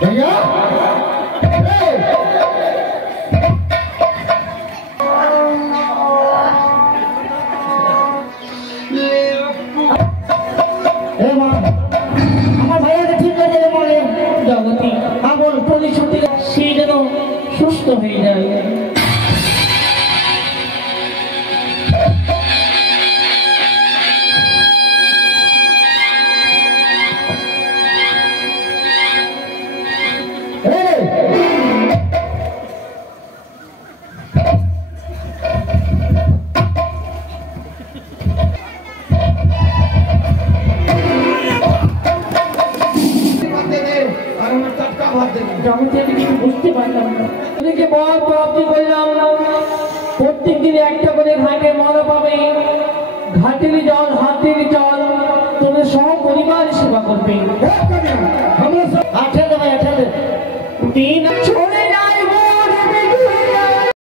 भैया আমার ভাইয়াকে ঠিক করে দিলে বলে জগতী আমার প্রতিশ্রুতি সে যেন সুস্থ হয়ে যায়। বুঝতে পারলাম না বল প্রাপ্তি করলাম প্রত্যেক দিনে একটা করে ঘাটে মালা পাবে, ঘাটের জল হাতের জল তোমরা সহ পরিবার সেবা করবে। 18 ভাই 18 দিন